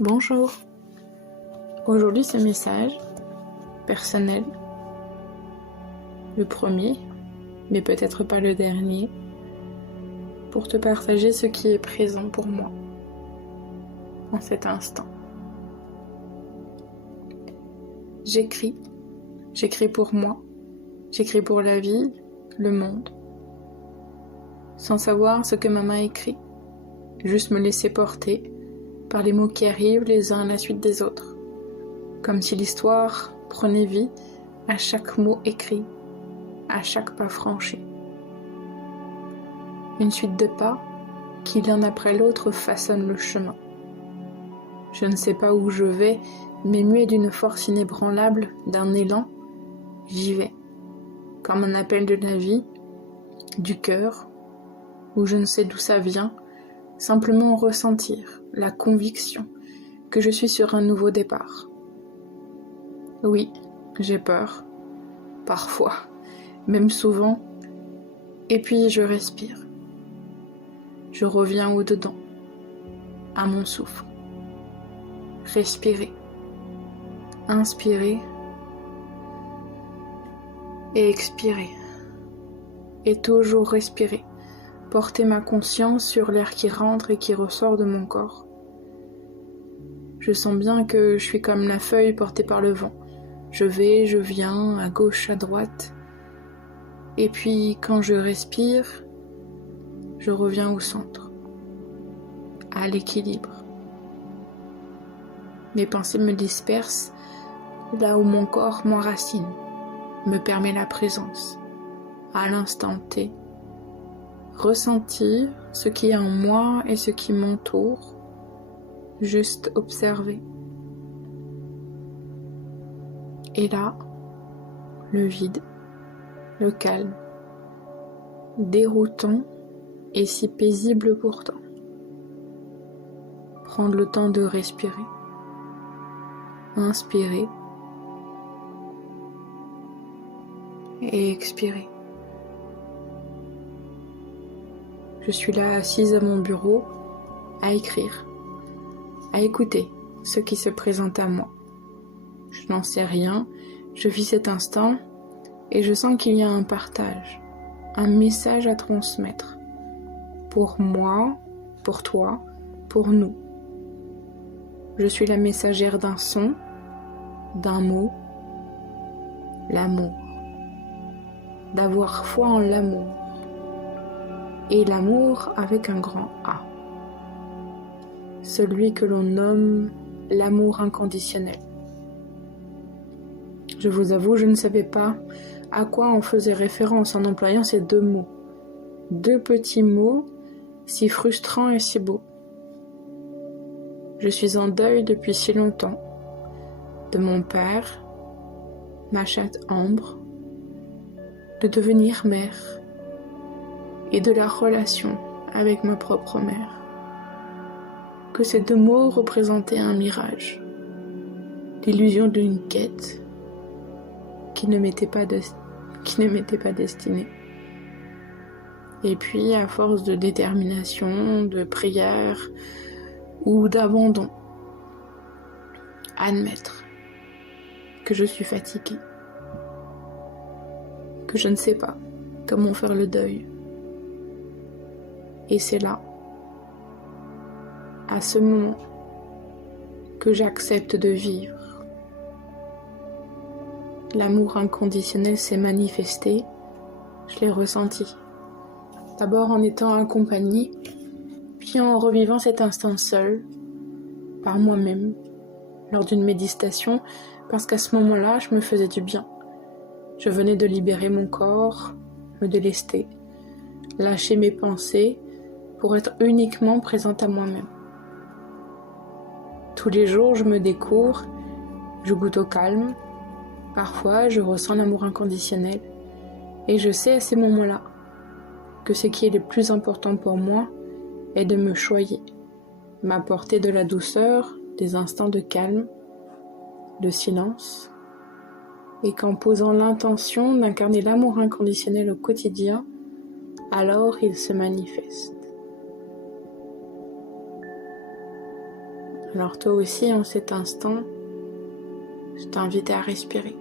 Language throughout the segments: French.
Bonjour. Aujourd'hui, ce message personnel, le premier, mais peut-être pas le dernier, pour te partager ce qui est présent pour moi en cet instant. J'écris pour moi, j'écris pour la vie, le monde, sans savoir ce que ma main écrit, juste me laisser porter par les mots qui arrivent les uns à la suite des autres, comme si l'histoire prenait vie à chaque mot écrit, à chaque pas franchi. Une suite de pas qui l'un après l'autre façonnent le chemin. Je ne sais pas où je vais, mais muet d'une force inébranlable, d'un élan, j'y vais, comme un appel de la vie, du cœur, où je ne sais d'où ça vient, simplement ressentir la conviction que je suis sur un nouveau départ. Oui, j'ai peur, parfois, même souvent, et puis je respire. Je reviens au-dedans, à mon souffle. Respirer, inspirer et expirer. Et toujours respirer. Porter ma conscience sur l'air qui rentre et qui ressort de mon corps. Je sens bien que je suis comme la feuille portée par le vent. Je vais, je viens, à gauche, à droite. Et puis, quand je respire, je reviens au centre, à l'équilibre. Mes pensées me dispersent là où mon corps m'enracine, me permet la présence, à l'instant T. Ressentir ce qui est en moi et ce qui m'entoure, juste observer. Et là, le vide, le calme, déroutant et si paisible pourtant. Prendre le temps de respirer, inspirer et expirer. Je suis là assise à mon bureau, à écrire, à écouter ce qui se présente à moi. Je n'en sais rien, je vis cet instant et je sens qu'il y a un partage, un message à transmettre. Pour moi, pour toi, pour nous. Je suis la messagère d'un son, d'un mot, l'amour. D'avoir foi en l'amour. Et l'amour avec un grand A. Celui que l'on nomme l'amour inconditionnel. Je vous avoue, je ne savais pas à quoi on faisait référence en employant ces deux mots. Deux petits mots si frustrants et si beaux. Je suis en deuil depuis si longtemps. De mon père, ma chatte Ambre, de devenir mère et de la relation avec ma propre mère. Que ces deux mots représentaient un mirage, l'illusion d'une quête qui ne m'était pas destinée. Et puis, à force de détermination, de prière ou d'abandon, admettre que je suis fatiguée, que je ne sais pas comment faire le deuil. Et c'est là, à ce moment, que j'accepte de vivre. L'amour inconditionnel s'est manifesté, je l'ai ressenti. D'abord en étant accompagnée, puis en revivant cet instant seul, par moi-même, lors d'une méditation, parce qu'à ce moment-là, je me faisais du bien. Je venais de libérer mon corps, me délester, lâcher mes pensées, pour être uniquement présente à moi-même. Tous les jours, je me découvre, je goûte au calme, parfois je ressens l'amour inconditionnel, et je sais à ces moments-là que ce qui est le plus important pour moi est de me choyer, m'apporter de la douceur, des instants de calme, de silence, et qu'en posant l'intention d'incarner l'amour inconditionnel au quotidien, alors il se manifeste. Alors toi aussi, en cet instant, je t'invite à respirer,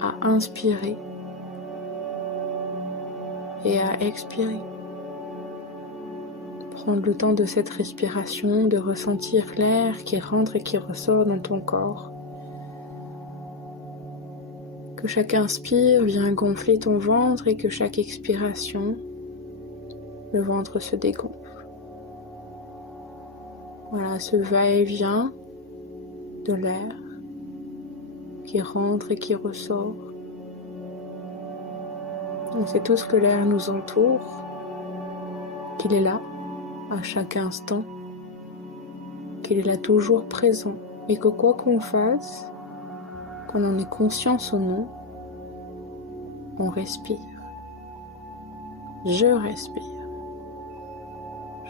à inspirer et à expirer. Prendre le temps de cette respiration, de ressentir l'air qui rentre et qui ressort dans ton corps. Que chaque inspire vient gonfler ton ventre et que chaque expiration, le ventre se dégonfle. Voilà, ce va-et-vient de l'air qui rentre et qui ressort. On sait tous que l'air nous entoure, qu'il est là à chaque instant, qu'il est là toujours présent et que quoi qu'on fasse, qu'on en ait conscience ou non, on respire. Je respire.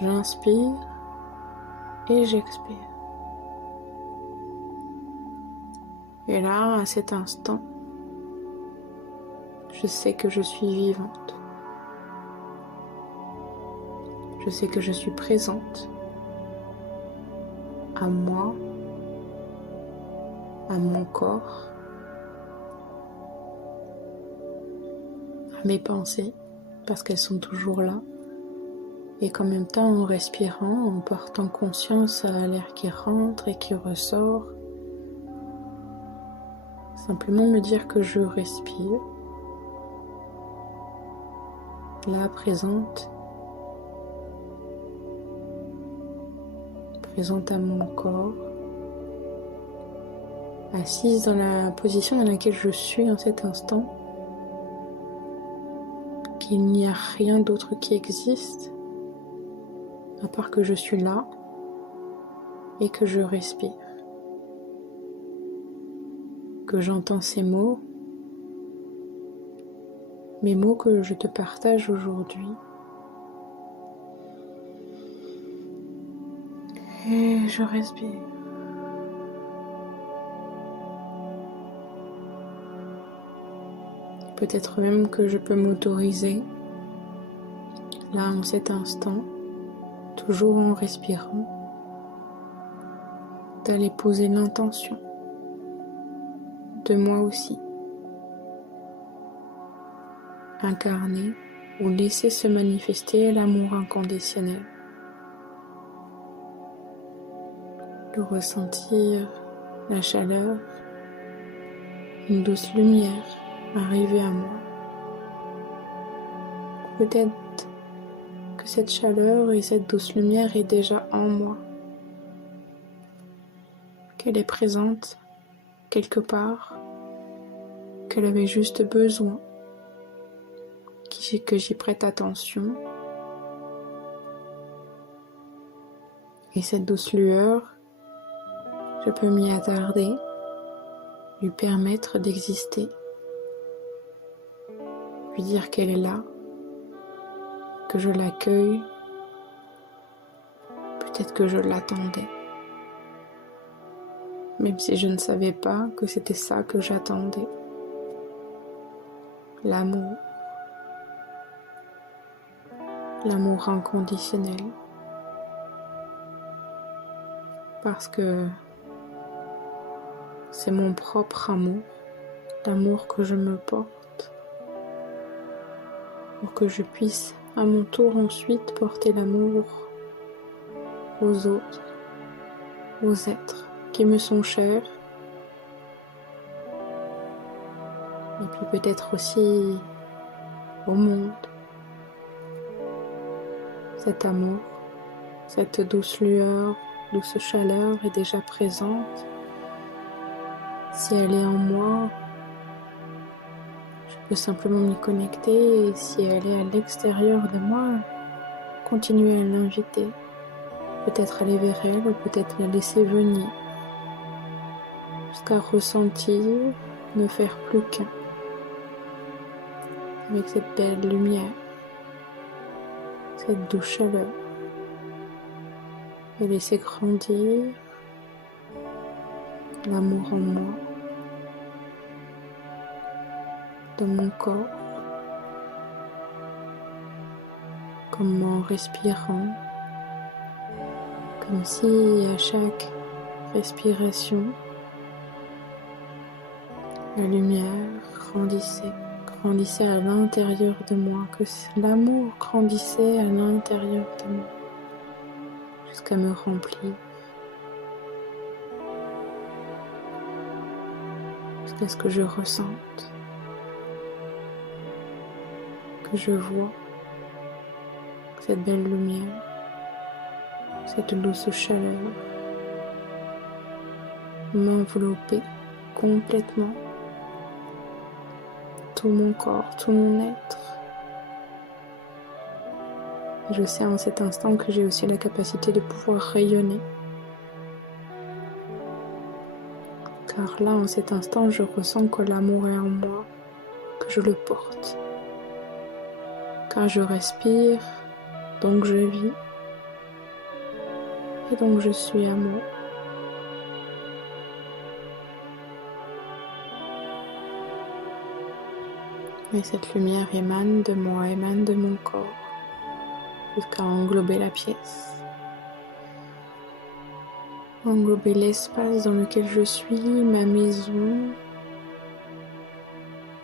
J'inspire et j'expire. Et là, à cet instant, je sais que je suis vivante. Je sais que je suis présente à moi, à mon corps, à mes pensées, parce qu'elles sont toujours là. Et qu'en même temps, en respirant, en portant conscience à l'air qui rentre et qui ressort, simplement me dire que je respire, là, présente à mon corps, assise dans la position dans laquelle je suis en cet instant, qu'il n'y a rien d'autre qui existe, à part que je suis là et que je respire, que j'entends ces mots, mes mots que je te partage aujourd'hui. Et je respire. Peut-être même que je peux m'autoriser, là en cet instant, toujours en respirant, d'aller poser l'intention de moi aussi. Incarner ou laisser se manifester l'amour inconditionnel. De ressentir la chaleur, une douce lumière arriver à moi. Peut-être que cette chaleur et cette douce lumière est déjà en moi, qu'elle est présente quelque part, qu'elle avait juste besoin, que j'y prête attention. Et cette douce lueur, je peux m'y attarder, lui permettre d'exister, lui dire qu'elle est là, que je l'accueille, peut-être que je l'attendais, même si je ne savais pas que c'était ça que j'attendais. L'amour, l'amour inconditionnel, parce que c'est mon propre amour, l'amour que je me porte, pour que je puisse à mon tour ensuite porter l'amour aux autres, aux êtres qui me sont chers, et puis peut-être aussi au monde. Cet amour, cette douce lueur, douce chaleur est déjà présente. Si elle est en moi, je peux simplement m'y connecter, et si elle est à l'extérieur de moi, continuer à l'inviter. Peut-être aller vers elle ou peut-être la laisser venir, jusqu'à ressentir, ne faire plus qu'un avec cette belle lumière, cette douce chaleur, et laisser grandir l'amour en moi, dans mon corps, comme en respirant, Comme si à chaque respiration, la lumière grandissait à l'intérieur de moi, que l'amour grandissait à l'intérieur de moi, jusqu'à me remplir, jusqu'à ce que je ressente, que je vois cette belle lumière, cette douce chaleur m'envelopper complètement, tout mon corps, tout mon être. Et je sais en cet instant que j'ai aussi la capacité de pouvoir rayonner. Car là, en cet instant, je ressens que l'amour est en moi, que je le porte. Car je respire, donc je vis, et donc je suis amour. Et cette lumière émane de moi, émane de mon corps, jusqu'à englober la pièce, englober l'espace dans lequel je suis, ma maison,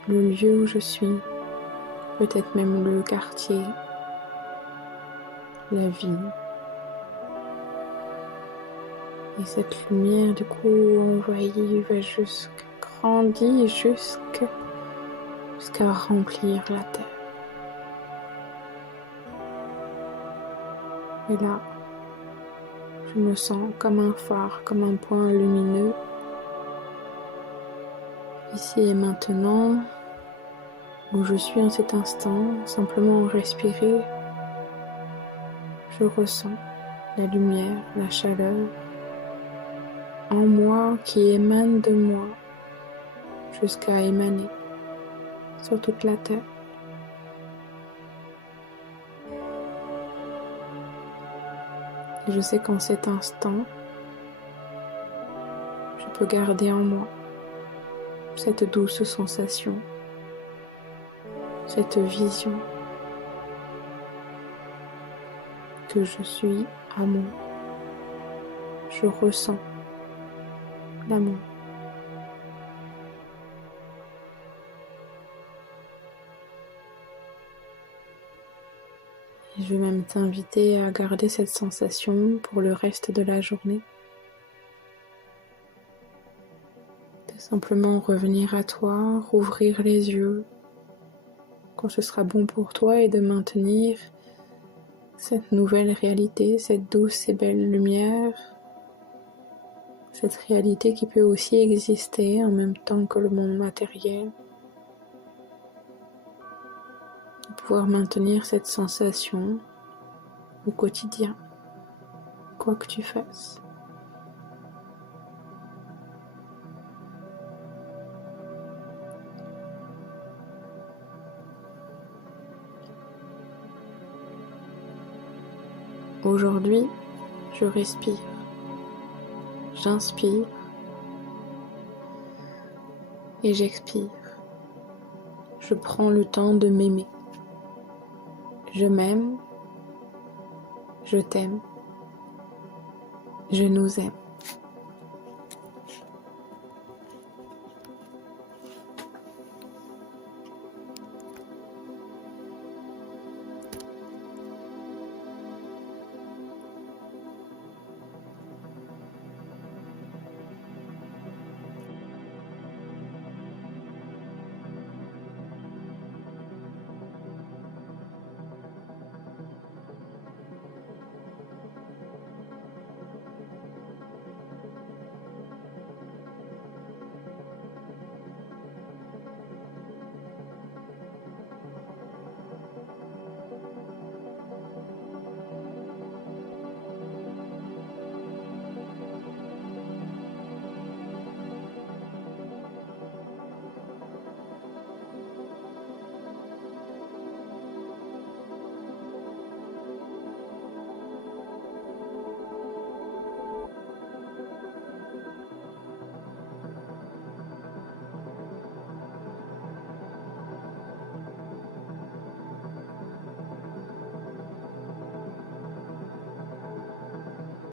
le lieu où je suis, peut-être même le quartier, la vie. Et cette lumière du coup envahit, va grandit jusqu'à remplir la terre. Et là, je me sens comme un phare, comme un point lumineux. Ici et maintenant, où je suis en cet instant, simplement respirer, je ressens la lumière, la chaleur en moi qui émane de moi jusqu'à émaner sur toute la terre. Et je sais qu'en cet instant, je peux garder en moi cette douce sensation, cette vision que je suis amour. Je ressens l'amour. Et je vais même t'inviter à garder cette sensation pour le reste de la journée. De simplement revenir à toi, rouvrir les yeux quand ce sera bon pour toi et de maintenir cette nouvelle réalité, cette douce et belle lumière, cette réalité qui peut aussi exister en même temps que le monde matériel. De pouvoir maintenir cette sensation au quotidien, quoi que tu fasses. Aujourd'hui, je respire, j'inspire et j'expire. Je prends le temps de m'aimer. Je m'aime, je t'aime, je nous aime.